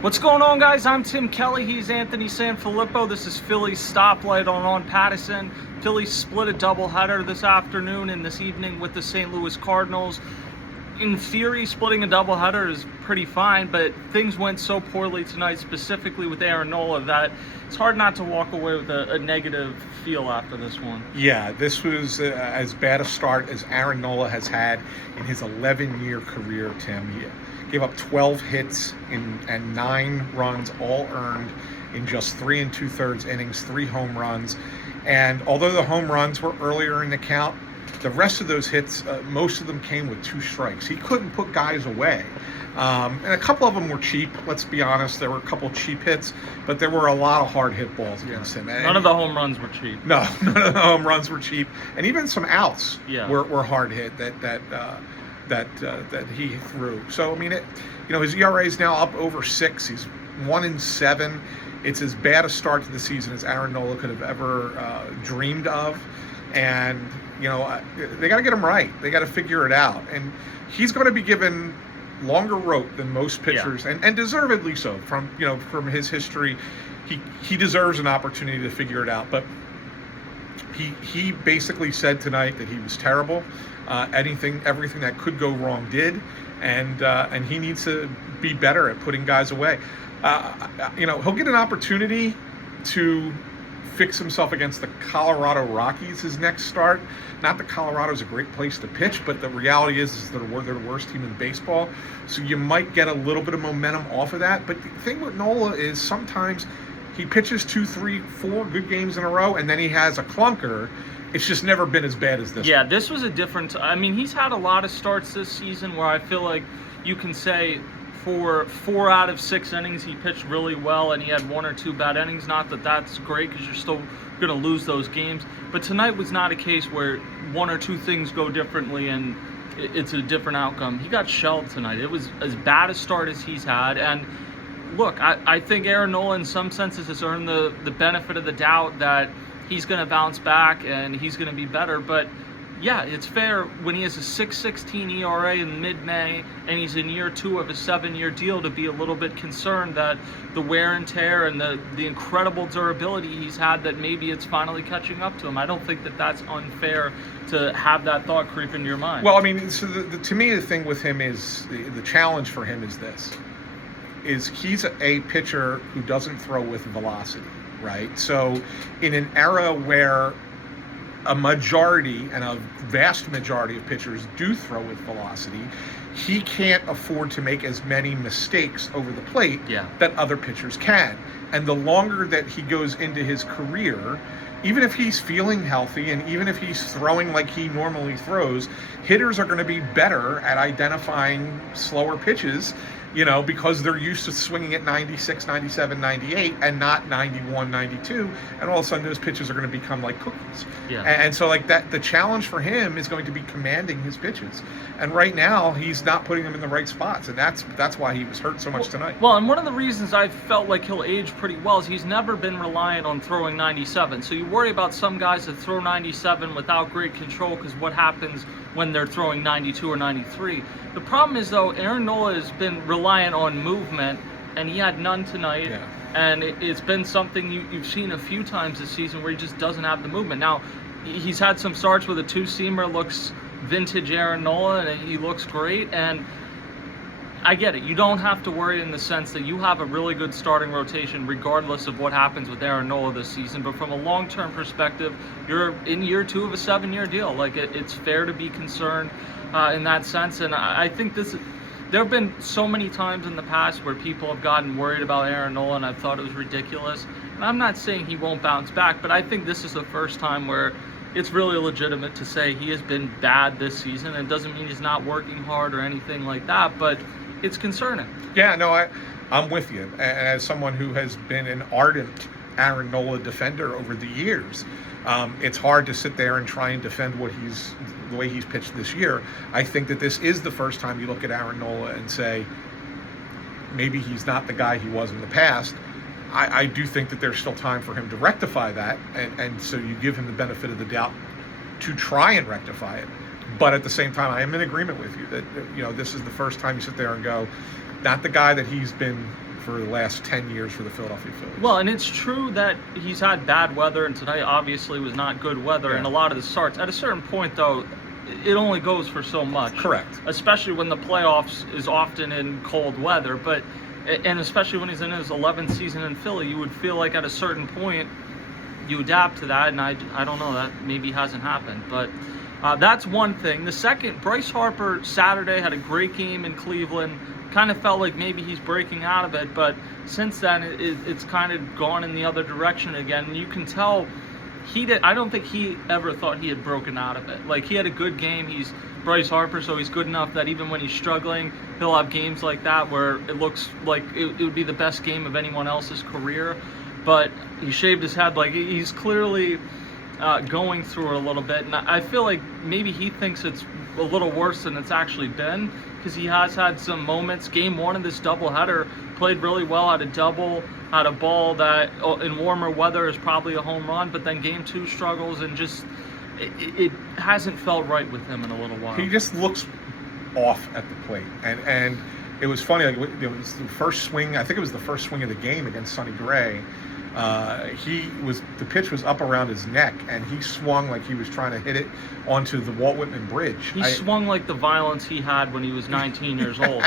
What's going on, guys? I'm Tim Kelly. He's Anthony SanFilippo. This is Phillies Stoplight on Pattison. Phillies split a doubleheader this afternoon and this evening with the St. Louis Cardinals. In theory, splitting a doubleheader is pretty fine, but things went so poorly tonight, specifically with Aaron Nola, that it's hard not to walk away with a negative feel after this one. Yeah, this was as bad a start as Aaron Nola has had in his 11-year career, Tim. He gave up 12 hits and 9 runs, all earned in just 3 2/3 innings, 3 home runs. And although the home runs were earlier in the count, the rest of those hits, most of them came with 2 strikes. He couldn't put guys away. And a couple of them were cheap, let's be honest. There were a couple cheap hits, but there were a lot of hard hit balls against him. None of the home runs were cheap. No, none of the home runs were cheap. And even some outs were hard hit that he threw. So, I mean, his ERA is now up over 6. He's 1-7. It's as bad a start to the season as Aaron Nola could have ever dreamed of. And, they got to get him right. They got to figure it out. And he's going to be given longer rope than most pitchers, and deservedly so. From his history, he deserves an opportunity to figure it out. But he basically said tonight that he was terrible. Everything that could go wrong did, and he needs to be better at putting guys away. He'll get an opportunity to fix himself against the Colorado Rockies his next start. Not that Colorado's a great place to pitch, but the reality is they're the worst team in baseball. So you might get a little bit of momentum off of that. But the thing with Nola is sometimes he pitches 2, 3, 4 good games in a row, and then he has a clunker. It's just never been as bad as this. Yeah, this was a different. I mean, he's had a lot of starts this season where I feel like you can say for 4 out of 6 innings he pitched really well, and he had 1 or 2 bad innings. Not that that's great, because you're still going to lose those games. But tonight was not a case where 1 or 2 things go differently and it's a different outcome. He got shelled tonight. It was as bad a start as he's had. And look, I think Aaron Nola in some senses has earned the benefit of the doubt that he's going to bounce back and he's going to be better. But yeah, it's fair when he has a 6.16 ERA in mid-May and he's in year 2 of a 7-year deal to be a little bit concerned that the wear and tear and the incredible durability he's had, that maybe it's finally catching up to him. I don't think that that's unfair to have that thought creep into your mind. Well, I mean, so to me, the thing with him is the challenge for him is this. He's a pitcher who doesn't throw with velocity, right? So in an era where a majority and a vast majority of pitchers do throw with velocity, he can't afford to make as many mistakes over the plate that other pitchers can. And the longer that he goes into his career, even if he's feeling healthy and even if he's throwing like he normally throws, hitters are going to be better at identifying slower pitches, because they're used to swinging at 96, 97, 98 and not 91, 92. And all of a sudden those pitches are going to become like cookies. Yeah. And so like that, the challenge for him is going to be commanding his pitches. And right now he's not putting them in the right spots. And that's why he was hurt so much tonight. Well, and one of the reasons I felt like he'll age pretty well is he's never been reliant on throwing 97. So you worry about some guys that throw 97 without great control, because what happens when they're throwing 92 or 93. The problem is, though, Aaron Nola has been reliant on movement, and he had none tonight. Yeah. And it's been something you've seen a few times this season where he just doesn't have the movement. Now, he's had some starts where the 2-seamer looks vintage Aaron Nola, and he looks great. And I get it. You don't have to worry in the sense that you have a really good starting rotation regardless of what happens with Aaron Nola this season. But from a long-term perspective, you're in year 2 of a 7-year deal. Like, it's fair to be concerned in that sense. And I think there have been so many times in the past where people have gotten worried about Aaron Nola, and I've thought it was ridiculous. And I'm not saying he won't bounce back, but I think this is the first time where it's really legitimate to say he has been bad this season. And it doesn't mean he's not working hard or anything like that, but it's concerning. Yeah, no, I'm with you. As someone who has been an ardent Aaron Nola defender over the years, it's hard to sit there and try and defend the way he's pitched this year. I think that this is the first time you look at Aaron Nola and say, maybe he's not the guy he was in the past. I do think that there's still time for him to rectify that, and so you give him the benefit of the doubt to try and rectify it. But at the same time, I am in agreement with you that, this is the first time you sit there and go, not the guy that he's been for the last 10 years for the Philadelphia Phillies. Well, and it's true that he's had bad weather, and tonight obviously was not good weather in a lot of the starts. At a certain point, though, it only goes for so much. Correct. Especially when the playoffs is often in cold weather, and especially when he's in his 11th season in Philly, you would feel like at a certain point you adapt to that, and I don't know, that maybe hasn't happened, but that's one thing. The second, Bryce Harper Saturday had a great game in Cleveland. Kind of felt like maybe he's breaking out of it, but since then it's kind of gone in the other direction again. And you can tell I don't think he ever thought he had broken out of it. Like, he had a good game. He's Bryce Harper, so he's good enough that even when he's struggling, he'll have games like that where it looks like it would be the best game of anyone else's career. But he shaved his head. Like, he's clearly going through it a little bit, and I feel like maybe he thinks it's a little worse than it's actually been, because he has had some moments. Game 1 of this doubleheader, played really well, had a double, had a ball that in warmer weather is probably a home run, but then Game 2 struggles, and just it hasn't felt right with him in a little while. He just looks off at the plate, and it was funny. Like, it was the first swing. I think it was the first swing of the game against Sonny Gray. The pitch was up around his neck, and he swung like he was trying to hit it onto the Walt Whitman Bridge. He swung like the violence he had when he was 19 years old,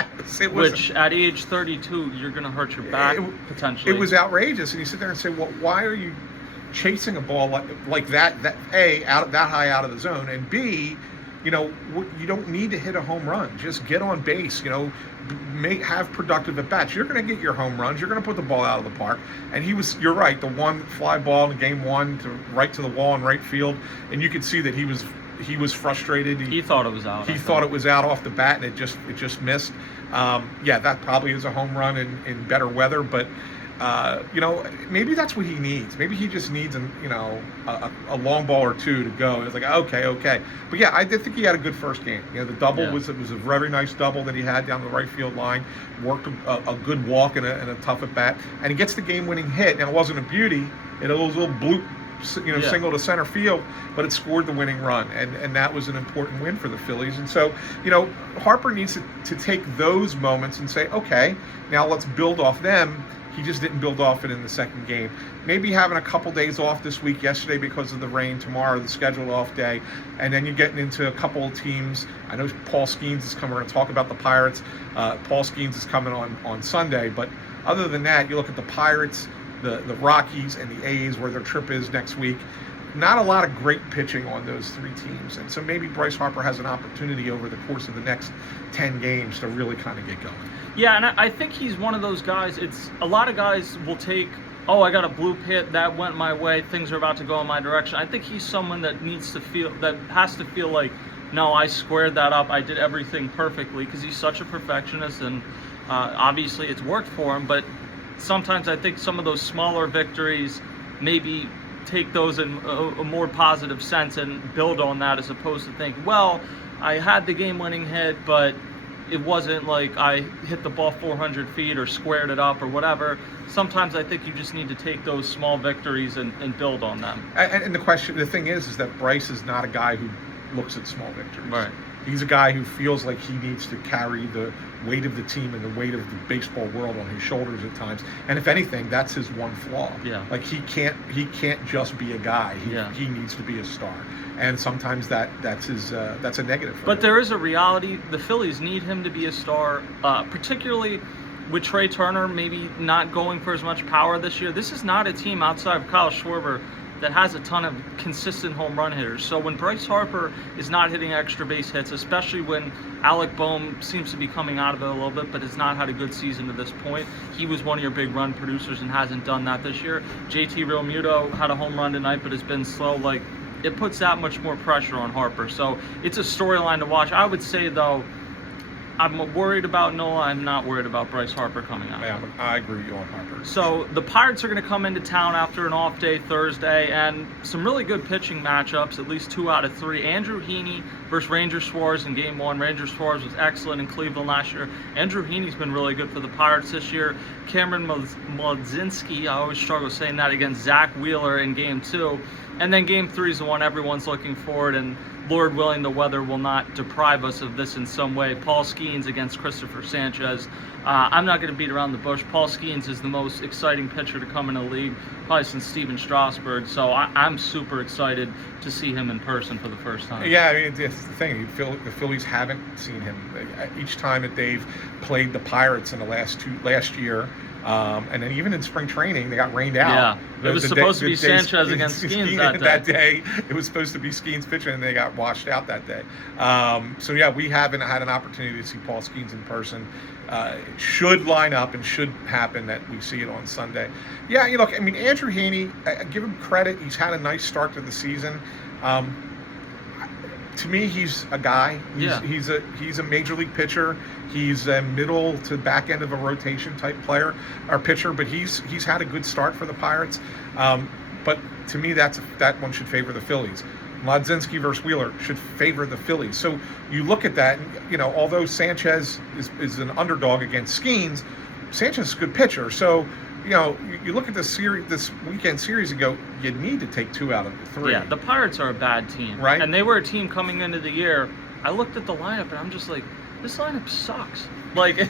which at age 32, you're going to hurt your back potentially. It was outrageous, and you sit there and say, well, why are you chasing a ball like that? That A, that high out of the zone, and B, you don't need to hit a home run. Just get on base. Have productive at bats. You're going to get your home runs. You're going to put the ball out of the park. And you're right. The one fly ball in Game 1 right to the wall in right field, and you could see that he was frustrated. He thought it was out. He thought it was out off the bat, and it just missed. That probably is a home run in better weather, but. Maybe that's what he needs. Maybe he just needs a long ball or two to go. It's like, okay. But yeah, I did think he had a good first game. The double was a very nice double that he had down the right field line. Worked a good walk and a tough at bat, and he gets the game-winning hit. And it wasn't a beauty. It was a little bloop, single to center field, but it scored the winning run, and that was an important win for the Phillies. And so, Harper needs to take those moments and say, okay, now let's build off them. He just didn't build off it in the second game. Maybe having a couple days off this week, yesterday because of the rain, tomorrow the scheduled off day, and then you're getting into a couple of teams. I know Paul Skeens is coming. We're going to talk about the Pirates. Paul Skeens is coming on Sunday, but other than that, you look at the Pirates, the Rockies, and the A's, where their trip is next week. Not a lot of great pitching on those three teams, and so maybe Bryce Harper has an opportunity over the course of the next 10 games to really kind of get going. Yeah, and I think he's one of those guys. It's a lot of guys will take, I got a bloop hit, that went my way, things are about to go in my direction. I think he's someone that has to feel like, no, I squared that up, I did everything perfectly, because he's such a perfectionist, and obviously it's worked for him. But sometimes I think some of those smaller victories, maybe take those in a more positive sense and build on that, as opposed to think, well, I had the game-winning hit, but it wasn't like I hit the ball 400 feet or squared it up or whatever. Sometimes I think you just need to take those small victories and build on them. And the thing is that Bryce is not a guy who looks at small victories. Right. He's a guy who feels like he needs to carry the weight of the team and the weight of the baseball world on his shoulders at times. And if anything, that's his one flaw. Yeah. Like he can't just be a guy. He needs to be a star. And sometimes that's a negative for him. But there is a reality. The Phillies need him to be a star, particularly with Trey Turner maybe not going for as much power this year. This is not a team outside of Kyle Schwarber that has a ton of consistent home run hitters. So when Bryce Harper is not hitting extra base hits, especially when Alec Bohm seems to be coming out of it a little bit, but has not had a good season to this point. He was one of your big run producers and hasn't done that this year. JT Realmuto had a home run tonight, but has been slow. Like, it puts that much more pressure on Harper. So it's a storyline to watch. I would say, though, I'm worried about Nola. I'm not worried about Bryce Harper coming out. Yeah, I agree with you on Harper. So the Pirates are going to come into town after an off day Thursday, and some really good pitching matchups, at least 2 out of 3. Andrew Heaney versus Ranger Suarez in Game 1. Ranger Suarez was excellent in Cleveland last year. Andrew Heaney's been really good for the Pirates this year. Cameron Modzinski, I always struggle saying that, against Zach Wheeler in Game 2. And then Game 3 is the one everyone's looking forward and Lord willing, the weather will not deprive us of this in some way. Paul Skeens against Christopher Sanchez. I'm not going to beat around the bush. Paul Skeens is the most exciting pitcher to come in the league, probably since Steven Strasburg. So I'm super excited to see him in person for the first time. Yeah, I mean, it's the thing. The Phillies haven't seen him. Each time that they've played the Pirates in the last year, and then even in spring training, they got rained out. Yeah, it was supposed to be Sanchez against Skeens that day. It was supposed to be Skeens pitching, and they got washed out that day. So yeah, we haven't had an opportunity to see Paul Skeens in person. It should line up and should happen that we see it on Sunday. Yeah, look, I mean, Andrew Heaney, give him credit. He's had a nice start to the season. To me, he's a guy. He's a major league pitcher. He's a middle to back end of a rotation type player or pitcher, but he's had a good start for the Pirates. But to me, that one should favor the Phillies. Mladzinski versus Wheeler should favor the Phillies. So you look at that, and, although Sanchez is an underdog against Skeens, Sanchez is a good pitcher. So, you look at this weekend series and go, you need to take 2 out of the 3. Yeah, the Pirates are a bad team. Right. And they were a team coming into the year. I looked at the lineup and I'm just like, this lineup sucks. Like,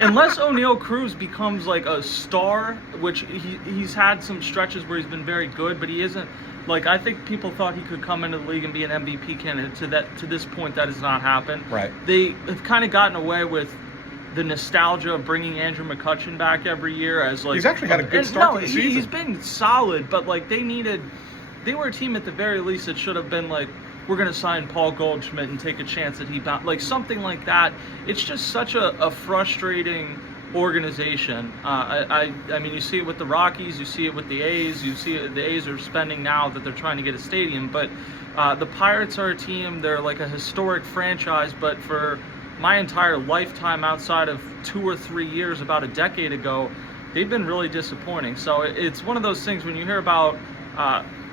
unless O'Neal Cruz becomes like a star, which he's had some stretches where he's been very good, but he isn't. Like, I think people thought he could come into the league and be an MVP candidate. To this point, that has not happened. Right. They have kind of gotten away with the nostalgia of bringing Andrew McCutchen back every year as like. He's actually had a good start to the season. He's been solid, but like they were a team at the very least that should have been like, we're going to sign Paul Goldschmidt and take a chance that he like something like that. It's just such a frustrating organization. I mean, you see it with the Rockies, you see it with the A's, you see the A's are spending now that they're trying to get a stadium, but the Pirates are a team, they're like a historic franchise, but for my entire lifetime outside of 2 or 3 years, about a decade ago, they've been really disappointing. So it's one of those things when you hear about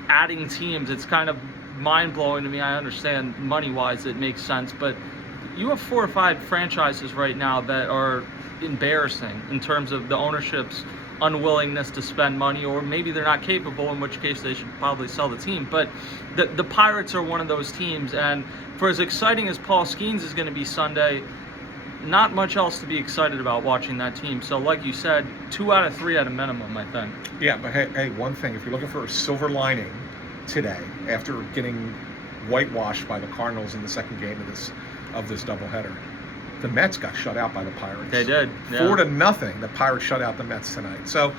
adding teams, it's kind of mind-blowing to me. I understand money-wise it makes sense, but you have 4 or 5 franchises right now that are embarrassing in terms of the ownership's unwillingness to spend money, or maybe they're not capable, in which case they should probably sell the team. But the Pirates are one of those teams, and for as exciting as Paul Skeens is going to be Sunday, not much else to be excited about watching that team. So like you said, 2 out of 3 at a minimum, I think. Yeah, but hey, one thing, if you're looking for a silver lining today, after getting whitewashed by the Cardinals in the second game of this doubleheader, the Mets got shut out by the Pirates. They did. Yeah. 4-0. The Pirates shut out the Mets tonight. So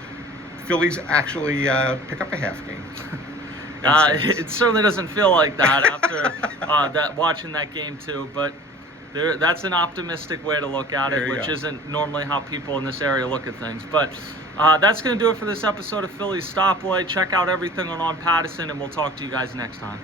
Phillies actually pick up a half game. It certainly doesn't feel like that after watching that game too. But that's an optimistic way to look at it, which isn't normally how people in this area look at things. But that's going to do it for this episode of Phillies Stoplight. Check out everything on Pattison, and we'll talk to you guys next time.